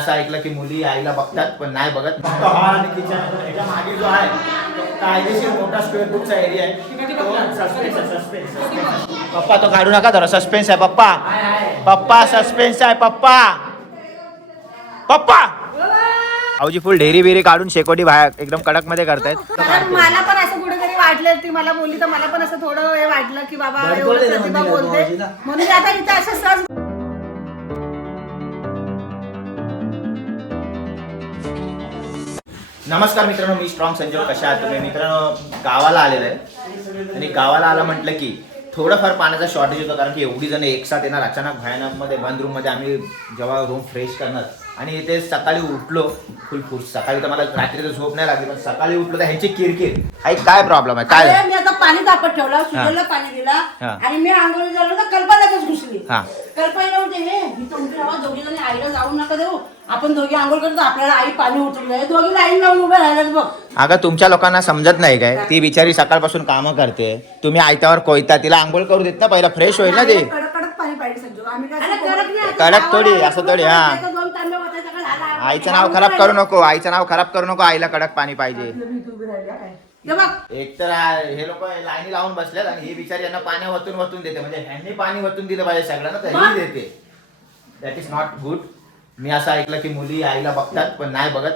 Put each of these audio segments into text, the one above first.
असं ऐकलं की मुली आईला बघतात पण नाही बघत. फक्त हॉल आणि किचन याच्या मागे जो आहे तो कायदेशीर मोठा स्क्वेअर फूटचा एरिया आहे. तो सस्पेन्स पप्पा तो काढू नका जरा सस्पेन्स आहे पप्पा. पप्पा सस्पेन्स आहे पप्पा. पप्पा भाऊजी फुल ढेरी बिरी काढून शेकोटी बाहेर एकदम कडक मध्ये करतायत. मला पण असं कुठेतरी वाटलं, ती मला बोलली तर मला पण असं थोडं हे वाटलं की बाबा एवढं प्रतिभा बोलते म्हणून मी आता इथे असं सहज. नमस्कार मित्रांनो, मी स्ट्रॉंग संजय. कशा आहात तुम्ही मित्रांनो? गावाला आलेलं आहे आणि गावाला आला म्हटलं की थोडंफार पाण्याचा शॉर्टेज होतं, कारण की एवढी जण एक साथ येणार अचानक भयानक मध्ये बंद रूम मध्ये. आम्ही जेव्हा रूम फ्रेश करणार आणि इथे सकाळी उठलो फुल फुस. सकाळी तर मला रात्री तर झोप नाही लागली, पण सकाळी उठलो तर ह्यांची किरकिर. काय प्रॉब्लेम आहे काय? मी आता पाणी तापत ठेवला, सुजलला पाणी दिला आणि मी आंघोळ झालो तर कल्पनाच घुसली. कल्पना होते हे दोघी जणी आईला जाऊ नका देऊ, आपण दोघी आंघोळ करतो, आपल्याला आई पाणी उठवलं. दोघी लाईन लावून उभ्या राहिल्यात बघ. अगं तुमच्या लोकांना समजत नाही काय? ती बिचारी सकाळपासून कामं करते, तुम्ही आयत्यावर कोयता. तिला आंघोळ करू देत ना, पहिला फ्रेश होईल ना ते. कडक कडक पाणी पाहिजे संजू. आम्ही कडक थोडी असं थोडी. आईचं नाव खराब करू नको, आईचं नाव खराब करू नको. आईला कडक पाणी पाहिजे. एक तर हे लोक लाईनी लावून बसल्यात आणि ही बिचारी यांना पाणी वतून देते. म्हणजे ह्यांनी पाणी वतून दिलं पाहिजे सगळ्यांना, तर ही देते. That is not good. मी असं ऐकलं की मुली आईला बघतात पण नाही बघत.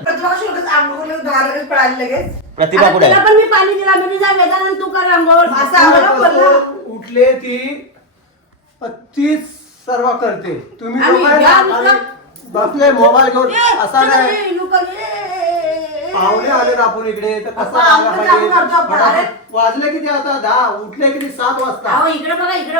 प्रतिभा कुठे आहे? पण मी पाणी दिला, मी जा वेदांत तू कर आंघोळ असं आम्हाला बोललं. उठले ती 35 सर्व करते. तुम्ही आणि लोकं या आणि नुसतं- बसले मोबाईल घेऊन. असा नाही लोक पाहुणे आले आपण इकडे तर कसं आता आला आपण पाहिजे. काम करतो आपण. अरे. वाजले किती आता? 10. उठले किती? 7 वाजता. अहो इकडे बघा लाईनी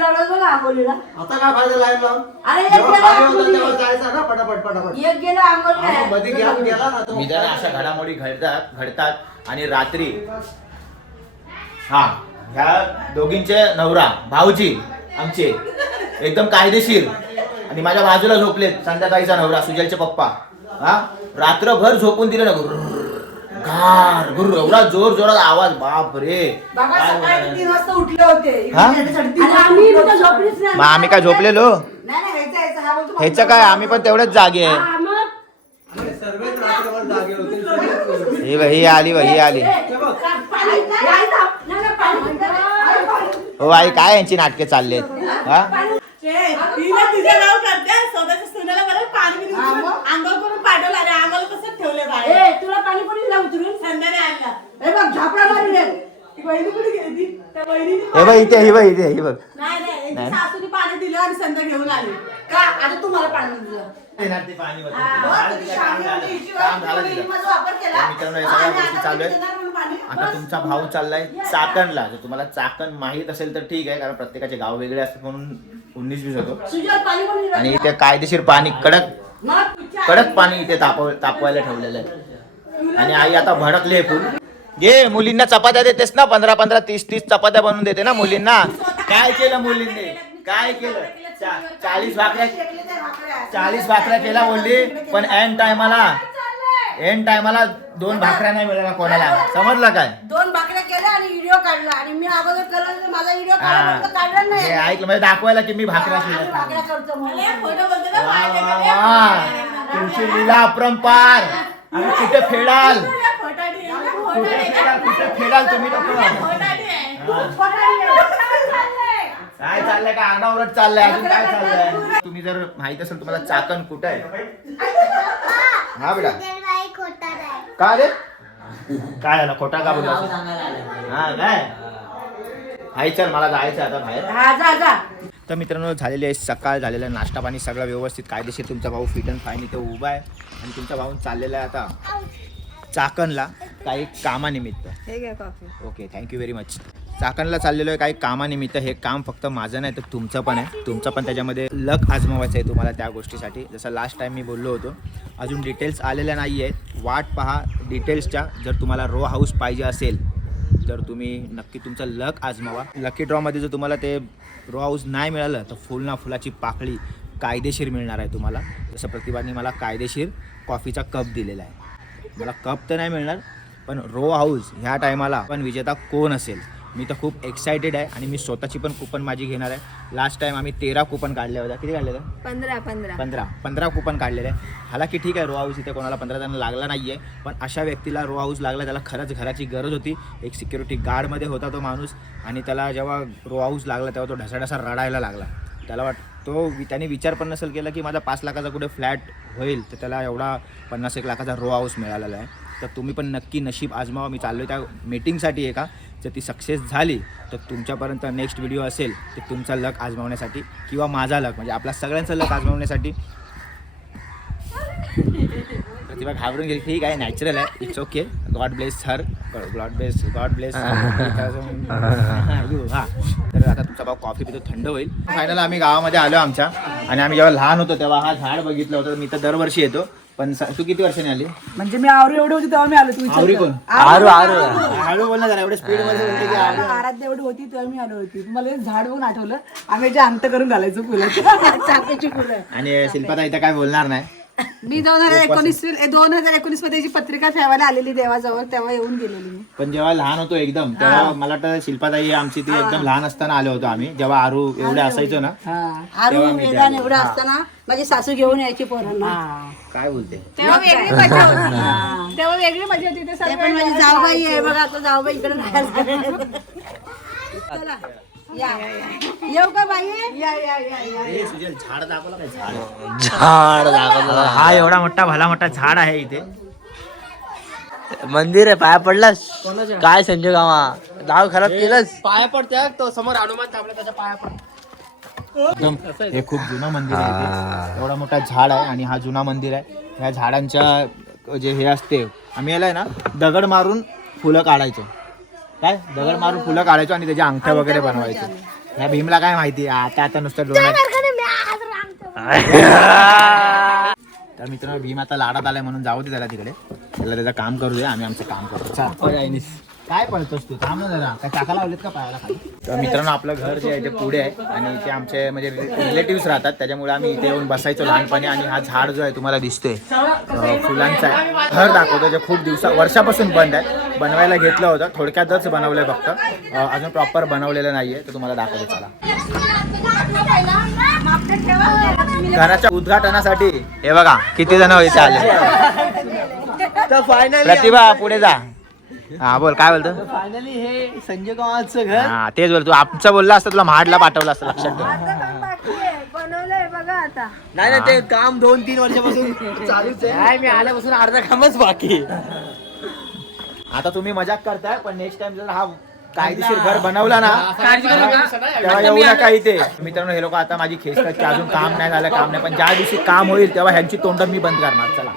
लावलं बघा आंघोळीला. आता काय फायदा लाईन लावून? अरे एक जेव्हा गेला खाली होतं आंघोळीला. तेव्हा जायचं ना पटापट. एक गेला आंघोळीला. मध्ये गॅप गेला ना तो. मी जर अशा घडामोडी घडतात आणि रात्री ह्या दोघींचे नवरा भाऊजी आमचे एकदम कायदेशीर आणि माझ्या बाजूला झोपलेत संध्याकाळीचा नवरा सुजलचे पप्पा. रात्रभर झोपून दिले ना, घार गुरु एवढा जोरात आवाज. बाप रे. बाबा सकाळी 3 वाजता उठले होते. आणि आम्ही इथं झोपलीच नाही. मग आम्ही काय झोपलेलो? नाही हा बोलतो ह्याचं काय? आम्ही पण तेवढेच जागे आहे. हा, मग. आणि सर्वच रात्रभर जागे होते. सगळेच. ही आली. पाणी नाही, पाणी. हो आई, काय यांची नाटके चाललेत? ए, तुला पाणी कोणी दिला उतरून? ए बघ, झापडा मारले. हे बघ इथे, ही बघ. सासूने पाणी दिलं आणि संध्या घेऊन आली का? आता तुम्हाला पाणी दिलं. मित्रांनो, हे सगळ्या गोष्टी चालू आहेत. आता तुमचा भाऊ चाललाय चाकणला. जर तुम्हाला चाकण माहित असेल तर ठीक आहे, कारण प्रत्येकाचे गाव वेगळे असतात म्हणून 19-20 होतो. सुजल पाणी कोणी दिलं? आणि इथे कायदेशीर पाणी कडक पाणी इथे तापवायला ठेवलेलं आहे. आणि आई आता भडकली फुल. घे, मुलींना चपात्या देतेस ना, 15-15, 30-30 चपात्या बनवून देते ना मुलींना. काय केलं मुलींनी? काय केलं? 40 भाकऱ्या केला बोलली, पण एंड टायमाला 2 भाकऱ्या नाही मिळाल्या कोणाला. समजलं काय? 2 भाकऱ्या केल्या आणि व्हिडिओ काढला आणि मी अगोदर केलं माझा व्हिडिओ काढला हे नाही. ऐकलं म्हणजे दाखवायला की मी भाकऱ्या भाकऱ्या करतो म्हणून. तुमची लीला अपरंपार. आणि कुठे फेडाल तुम्ही लोक? काय चाललंय? का आरडाओरड चाललंय? अजून काय चाललंय? तुम्ही जर माहित असेल तुम्हाला चाकण कुठं आहे? हा बेटा, काय रे? काय झालं? खोटा का बोलला? हा काय? आई चल, मला जायचं आता बाहेर. हा जा. तर मित्रांनो, झालेली आहे सकाळ, झालेला आहे नाश्ता पाणी सगळं व्यवस्थित कायदेशीर. तुमचा भाऊ फिट अँड फाईन इथे उभा आहे आणि तुमचा भाऊ चाललेला आहे आता चाकणला काही कामानिमित्त. Okay, thank you very much. चाकणला चाललेलो आहे काही कामानिमित्त. हे काम फक्त माझं नाही तर तुमचं पण आहे. तुमचं पण त्याच्यामध्ये लक आजमावायचं आहे तुम्हाला त्या गोष्टीसाठी. जसं लास्ट टाईम मी बोललो होतो, अजून डिटेल्स आलेल्या नाही आहेत. वाट पहा डिटेल्सच्या. जर तुम्हाला रो हाऊस पाहिजे असेल तर तुम्ही नक्की तुमचं लक आजमावा. लकी ड्रॉमध्ये जर तुम्हाला ते रो हाऊस नाही मिळालं तर फुलाची पाकळी कायदेशीर मिळणार आहे तुम्हाला. जसं प्रतिभाने मला कायदेशीर कॉफीचा कप दिलेला आहे. मला कप तर नाही मिळणार, पण रो हाऊस ह्या टायमाला पण विजेता कोण असेल मी तर खूप एक्सायटेड आहे आणि मी स्वतःची पण कुपन माझी घेणार आहे. लास्ट टाइम आम्ही 13 कुपन काढले होते. किती काढले होते? 15 कुपन काढलेले आहे. हालाकी ठीक आहे, रो हाऊस इथे कोणाला 15 जण लागला नाही आहे, पण अशा व्यक्तीला रो हाऊस लागला त्याला खरंच घराची गरज होती. एक सिक्युरिटी गार्डमध्ये होता तो माणूस आणि त्याला जेव्हा रो हाऊस लागला तेव्हा तो ढसाढसा रडायला लागला. त्याला त्याने विचार पण नसेल केला की माझा 5 लाखाचा कुठे फ्लॅट होईल, तर त्याला एवढा 50-1 लाखाचा रो हाऊस मिळालेला आहे. तर तुम्ही पण नक्की नशीब आजमावा. मी चाललो त्या मीटिंगसाठी आहे का, जर ती सक्सेस झाली तर तुमच्यापर्यंत नेक्स्ट व्हिडिओ असेल ते तुमचा लक आजमावण्यासाठी किंवा माझा लक म्हणजे आपला सगळ्यांचा लक आजमावण्यासाठी. प्रतिभा घाबरून गेली. ठीक आहे, नॅचरल आहे, it's okay. God bless her, God bless you. हां, तर आता तुमचा भाऊ कॉफी पितो, थंड होईल. फायनल आम्ही गावामध्ये आलो आमच्या, आणि आम्ही जेव्हा लहान होतो तेव्हा हा झाड बघितलं होतं. मी तर दरवर्षी येतो, पण तू किती वर्षांनी आली? म्हणजे मी आवरी एवढी होती तेव्हा मी आलो. तुम्ही आवरी कोण? हळू बोल ना जरा, एवढे स्पीड मध्ये बोलते की आराध्या एवढी होती तेव्हा मी आलो होती. मला एक झाड बघून आठवलं, आम्ही जे अंत करून घालायचो फुलाचं, चाफ्याची फुलं. आणि शिल्पाता इथं काय बोलणार नाही. मी 2019 मध्ये जी पत्रिका ठेवायला आलेली देवाजवळ, तेव्हा येऊन गेलेली मी. पण जेव्हा लहान होतो एकदम, तेव्हा मला वाटतं शिल्पाताई आमची ती एकदम लहान असताना आलो होतो आम्ही, जेव्हा आरू एवढे असायचो ना. आरू मैदान एवढं असताना माझी सासू घेऊन यायची पोरांना. काय बोलते? तेव्हा वेगळी मजा होती. तेव्हा वेगळी मजा होती. ते ते पण माझी जाऊबाई आहे बघा, आता जाऊबाई इकडे नाही. चला येऊ का बाई? सुजल, झाड दाखवलं काय? झाड दाखवलं. हा एवढा मोठा भला मोठा झाड आहे इथे. मंदिर आहे, पाया पडलास काय संजय गावा? नाव खराब केलंस. पाया पडत्या तो समोर हनुमान थांबला त्याच्या पाया पड. एकदम हे खूप जुनं मंदिर आहे इथे. एवढा मोठा झाड आहे आणि हा जुना मंदिर आहे. ह्या झाडांच्या जे हे असते, आम्ही याला आहे ना दगड मारून फुलं काढायचो. काय दगड मारून फुलं काढायचो आणि त्याच्या अंगठ्या वगैरे बनवायचो. ह्या भीमला काय माहिती, आता नुसतं डोळ्यात. तर मित्रांनो, भीम आता लाडात आलाय म्हणून जाऊ दे त्याला तिकडे, त्याला त्याचं काम करू दे, आम्ही आमचं काम करतो. काय पळतोस तू? थांब ना जरा. काय टाका लावलेत का पायाला खाली? तर मित्रांनो, आपलं घर जे आहे ते पुढे आहे आणि ते आमचे म्हणजे रिलेटिव्स राहतात, त्याच्यामुळे आम्ही इथे येऊन बसायचो लहानपणी. आणि हा झाड जो आहे तुम्हाला दिसतोय फुलांचा आहे. घर दाखवतो जे खूप वर्षापासून बंद आहे. बनवायला घेतलं होतं, थोडक्यातच बनवलंय फक्त, अजून प्रॉपर बनवलेलं नाहीये. तर तुम्हाला दाखवतो चला. घराच्या उद्घाटनासाठी हे बघा किती जण इथे आले. प्रतिभा पुढे जा. हा बोल, काय बोलतो? फायनली हे संजय गावाचं घर. हा तेच बोल. तू आमचं बोलला असतं तुला महाडला पाठवलं असतं, लक्षात ठेव. बनवलंय बघा आता. नाही ते काम 2-3 वर्षापासून चालूच आहे. मी आल्यापासून अर्धा कामच बाकी. आता तुम्ही मजाक करताय, पण नेक्स्ट टाइम जर हा कायदेशीर घर बनवला ना तेव्हा येऊ नका इथे. मित्रांनो, हे लोक आता माझी खेचतात की अजून काम नाही झालं, पण ज्या दिवशी काम होईल तेव्हा ह्यांची तोंड मी बंद करणार. चला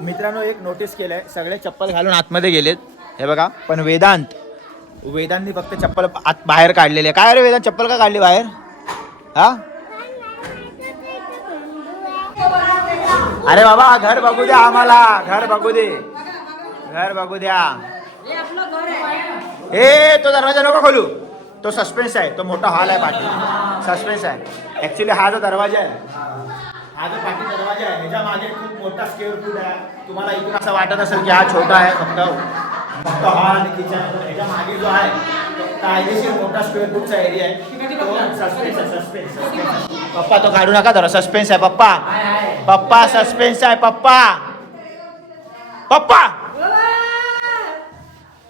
मित्रांनो, एक नोटीस केलंय, सगळे चप्पल घालून आतमध्ये गेलेत हे बघा, पण वेदांतनी फक्त चप्पल बाहेर काढलेली आहे. काय रे वेदांत, चप्पल का काढली बाहेर? हा अरे बाबा, घर बघू द्या आम्हाला, घर बघू द्या. हे तो दरवाजा नको खोलू, तो सस्पेन्स आहे. तो मोठा हॉल आहे, पाठी सस्पेन्स आहे. ऍक्च्युली हा जो दरवाजा आहे, हा जो पाठी दरवाजा आहे, ह्याच्या मागे खूप मोठा स्क्वेअर फूट आहे. तुम्हाला इथून असं वाटत असेल की हा छोटा आहे, फक्त हॉल आणि किचन. ह्याच्या मागे जो आहे तो कायदेशीर मोठा स्क्वेअर फूटचा एरिया आहे. सस्पेन्स. पप्पा तो काढू नका जरा, सस्पेन्स आहे पप्पा सस्पेन्स आहे पप्पा.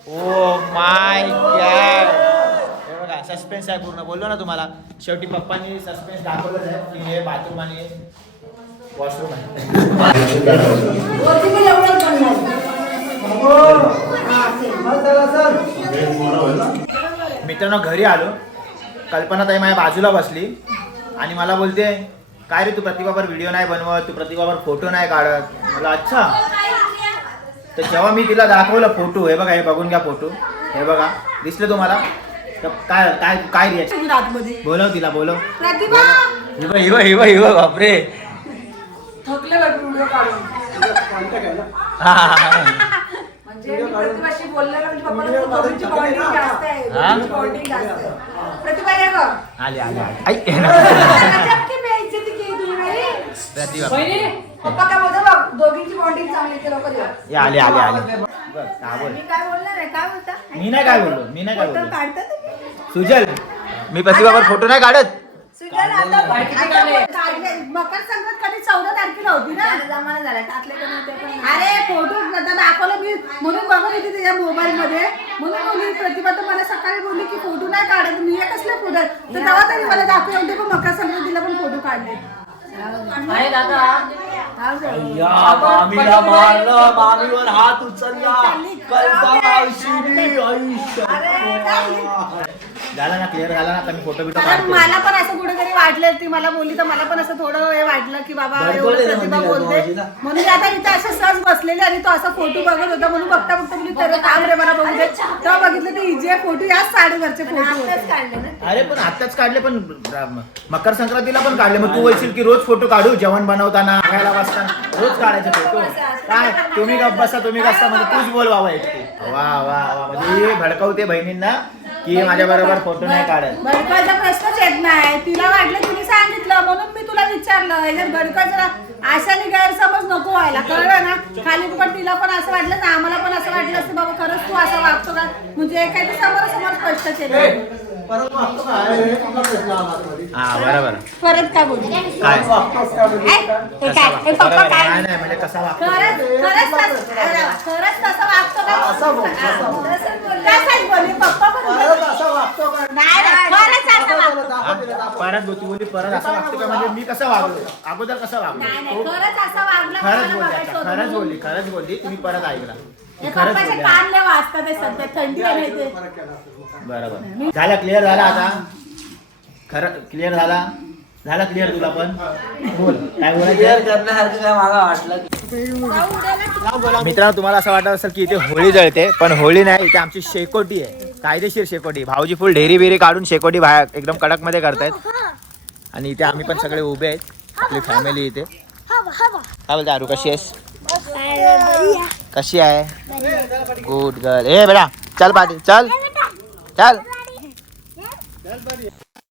ओ माय गॉड, हे बघा सस्पेन्स आहे पूर्ण. बोललो ना तुम्हाला, शेवटी पप्पांनी सस्पेन्स दाखवलंच आहे की हे बाथरूम आणि वॉशरूम आहे. मित्रांनो, घरी आलो, कल्पनाताई माझ्या बाजूला बसली आणि मला बोलते, काय रे तू प्रतिभावर व्हिडिओ नाही बनवत, तू प्रतिभावर फोटो नाही काढत. मला अच्छा. तर जेव्हा मी तिला दाखवलं फोटो, हे बघा, हे बघून घ्या फोटो, हे बघा दिसलं तुम्हाला, तर काय रिॲक्शन? बोलव तिला, बोलव. हिव बापरे. थकले व्हिडिओ काढून. म्हणजे प्रतिभाशी बोलले म्हणजे पप्पाला दोघींची बॉन्डिंग जास्त आहे. बॉन्डिंग जास्त आहे. प्रतिभा ये गं. आले पप्पा काय बोलतो बघ, दोघींची बॉन्डिंग चांगली, ते लोक आले. बघ का बोल. मी काय बोलणार आहे काय बोलता मी नाही काय बोललो मी नाही काय फोटो बोललो. काढता तुम्ही? सुजल मी प्रतिभावर फोटो नाही काढत. सुजल आता काढले. मकर संक्रांत कधी 14 तारखेला होती ना. जमाना झाला टाकले का नाही ते पण. अरे फोटो आता दाखवलं मी म्हणून बघत होती त्याच्या मोबाईल मध्ये म्हणून बोलली प्रतिभा तर मला सकाळी बोलली की फोटो नाही काढत मी हे कसले फोटो तर तेव्हा तरी मला दाखवले होते पण मकर संक्रांतीला पण फोटो काढले. आहे दादा या मामीला मारलं मामीवर हात उचलला कल्पना झाला ना क्लिअर झाला ना आता मी फोटो बिटो कारण काढतो. मला पण असं कुठेतरी वाटलं ती मला बोलली तर मला पण असं थोडं हे वाटलं की बाबा एवढं प्रतिभा बोलते म्हणून मी आता इथे असं सहज बसलेले आणि तो असा फोटो बघत होता म्हणून बघता बघता बोलली तर काम रे मला बघू दे तेव्हा बघितलं ते इजे फोटो याच साडीवरचे फोटो काढले. अरे पण आताच काढले पण मकर संक्रांतीला पण काढले. मग तू बोलशील की रोज फोटो काढू जेवण बनवताना खायला बसताना रोज काढायचे फोटो काय तुम्ही गप बसा तुम्ही कसं म्हणजे तूच बोल बाबा एकटी. वा वा वा म्हणजे भडकवते बहिणींना की माझ्या बरोबर फोटो नाही काढत. भडकायचा प्रश्नच येत नाही तिला वाटलं तिने सांगितलं म्हणून मी तुला विचारलं याच्यात भडकायचं आशाने गैरसमज नको व्हायला कळलं ना. खाली पण तिला पण असं वाटलं ना आम्हाला पण असं वाटलं असतं बाबा खरंच तू असं वागतो का म्हणजे काही समोर स्पष्ट केलं. परत वागतो का? अरे, हे तुझा प्रश्न आला मध्ये. हा बरोबर परत काय बोलू काय वागतोस का मध्ये? बरोबर नाही नाही म्हणजे कसा वागतो खरंच तसं वागतो का असं बोल, असं बोल. तसंच बोलली पप्पा पण परत असा वागतो का? नाही खरंच असं वागतो. दाखव तिला, दाखव. परत बोलती बोलली परत असं वागतो का म्हणजे मी कसं वागलो अगोदर कसं नाही वागलो खरंच असं वागलं खरंच मला बोलली बघायचं आता. होतं. खरंच बोलली तुम्ही परत ऐकला हे खरंच पप्पाचे बोलली. कान लय वाजतात ते सध्या थंडी आहे ना इथे. फरक केला असेल मग काय. बरोबर झाला क्लिअर झाला आता खरं क्लिअर झाला झाला क्लिअर तुला पण बोल काय क्लिअर बोलायचं. करण्यासारखं काय मला वाटलं मित्रांनो तुम्हाला असं वाटत असेल की इथे होळी जळते पण होळी नाही इथे आमची शेकोटी आहे कायदेशीर शेकोटी. भाऊजी फुल ढेरी बिरी काढून शेकोटी बाहेर एकदम कडक मध्ये करतायत आणि इथे आम्ही पण सगळे उभे आहेत आपली फॅमिली इथे. काय बोलते आरू कशी आहेस कशी आहे गुड गर्ल ए बेटा चल पाठी चल चल